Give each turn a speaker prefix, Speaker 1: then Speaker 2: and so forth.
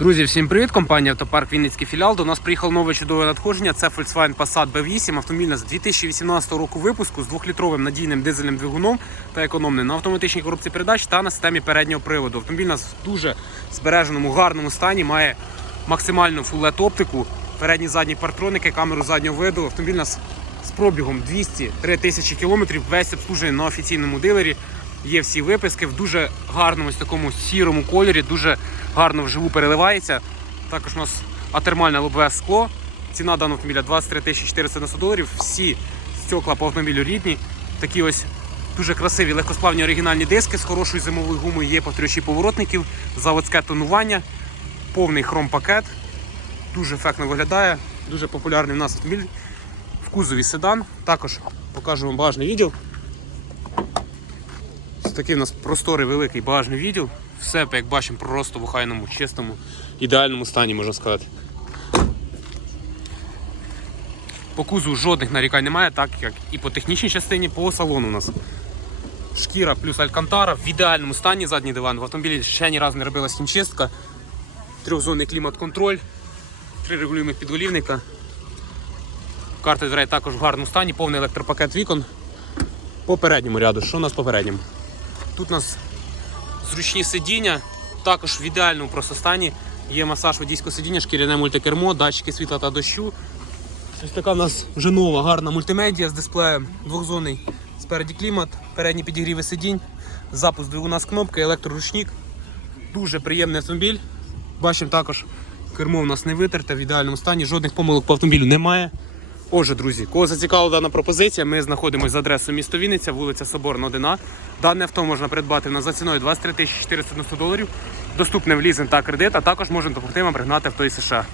Speaker 1: Друзі, всім привіт! Компанія Автопарк Вінницький філіал. До нас приїхало нове чудове надходження. Це Volkswagen Passat B8, автомобіль з 2018 року випуску з 2-літровим надійним дизельним двигуном та економним на автоматичній коробці передач та на системі переднього приводу. Автомобіль у нас в дуже збереженому, гарному стані, має максимальну фулет оптику, передні задні партроники, камеру заднього виду. Автомобіль у нас з пробігом 203 тисячі кілометрів, весь обслужений на офіційному дилері. Є всі виписки в дуже гарному ось такому сірому кольорі, дуже гарно вживу переливається. Також у нас атермальне лобове скло. Ціна даного автомобіля 23 тисячі 490 доларів. Всі стекла по автомобілю рідні. Такі ось дуже красиві легкосплавні оригінальні диски з хорошою зимовою гумою, є повторюючі поворотників, заводське тонування, повний хром-пакет. Дуже ефектно виглядає. Дуже популярний в нас автомобіль. В кузові седан. Також покажу вам багажний відділ. Такий у нас просторий великий багажний відділ. Все, як бачимо, просто в охайному, чистому, ідеальному стані, можна сказати. По кузову жодних нарікань немає, так як і по технічній частині, по салону у нас. Шкіра плюс алькантара в ідеальному стані задній диван. В автомобілі ще ні разу не робилась хімчистка. Трьохзонний клімат-контроль, три регулюємих підголівника. Карта дверей також в гарному стані, повний електропакет вікон. По передньому ряду. Що у нас по передньому? Тут у нас зручні сидіння, також в ідеальному просто стані. Є масаж водійського сидіння, шкіряне мультикермо, датчики світла та дощу. Ось така у нас вже нова гарна мультимедіа з дисплеєм, двохзонний спереді клімат, передні підігріви сидінь, запуск двигуна з кнопки, електроручник. Дуже приємний автомобіль. Бачимо також, кермо у нас не витерте в ідеальному стані, жодних помилок по автомобілю немає. Отже, друзі, кого зацікавила дана пропозиція, ми знаходимося за адресою місто Вінниця, вулиця Соборна 1А. Дане авто можна придбати на за ціною 23 490 доларів. Доступне в лізинг та кредит, а також можемо допомогти вам пригнати авто із США.